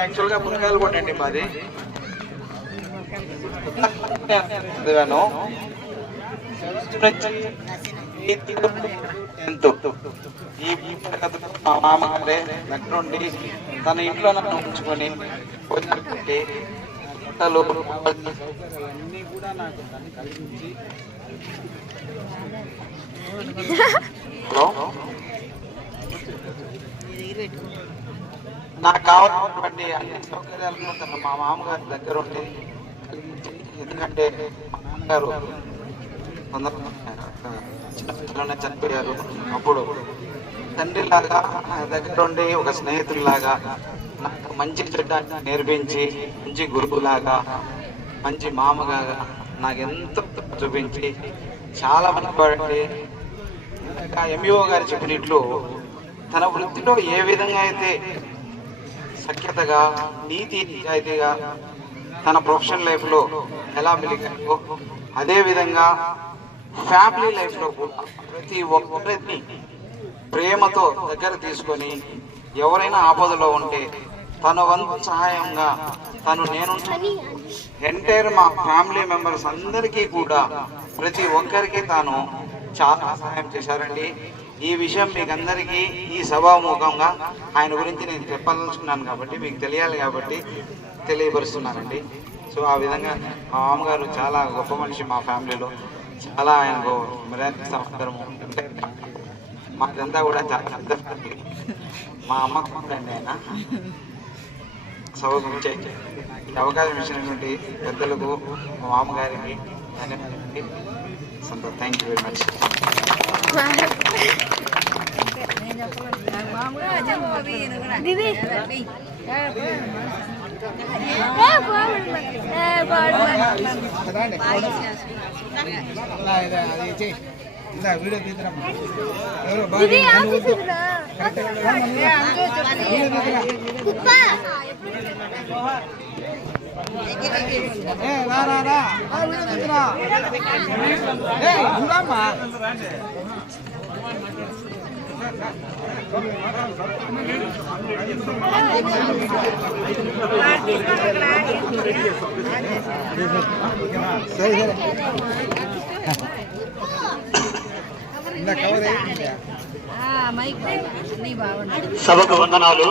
యాక్చువల్గా పురకాయలు కొట్టండి మాది చదివాను. ఈ మా మామగారే దగ్గరుండి తన ఇంట్లో నన్ను ఉంచుకొని భోజనం పెట్టి బట్టలు అన్నీ కూడా నాకు దాన్ని కలిగించి నాకు కావాల్సినటువంటి అన్ని సౌకర్యాలను తన మా మామగారి దగ్గర ఉండి కలిగించి, ఎందుకంటే మా నాన్నగారు చిన్నపిల్లలోనే చనిపోయారు. అప్పుడు తండ్రిలాగా దగ్గర ఉండి ఒక స్నేహితుడిలాగా నాకు మంచి చెడ్డ నేర్పించి, మంచి గురువులాగా, మంచి మామగా నాకు ఎంతో చూపించి చాలా మంది పడండి. ఎంఈఓ గారు చెప్పినట్లు తన వృత్తిలో ఏ విధంగా అయితే సఖ్యతగా, నీతి నిజాయితీగా తన ప్రొఫెషనల్ లైఫ్లో ఎలా మెలిగారో అదేవిధంగా ఫ్యామిలీ లైఫ్లో కూడా ప్రతి ఒక్కరిని ప్రేమతో దగ్గర తీసుకొని ఎవరైనా ఆపదలో ఉంటే తన వంతు సహాయంగా నేను ఎంటైర్ మా ఫ్యామిలీ మెంబర్స్ అందరికీ కూడా ప్రతి ఒక్కరికి తాను చాలా సహాయం చేశారండి. ఈ విషయం మీకు అందరికీ ఈ సభాముఖంగా ఆయన గురించి నేను చెప్పాలనుకున్నాను కాబట్టి, మీకు తెలియాలి కాబట్టి తెలియపరుస్తున్నానండి. సో ఆ విధంగా మా మామగారు చాలా గొప్ప మనిషి. మా ఫ్యామిలీలో చాలా ఆయనకు మర్యాద అందరము అంటే మాకంతా కూడా చాలా పెద్ద ఫ్యామిలీ. మా అమ్మకు అండి ఆయన సభకు ఈ అవకాశం ఇచ్చినటువంటి పెద్దలకు, మా మామగారికి ధన్యవాదాలు. సంతోషం. Thank you very much. Video తీద్దాం. సభకు వందనాలు.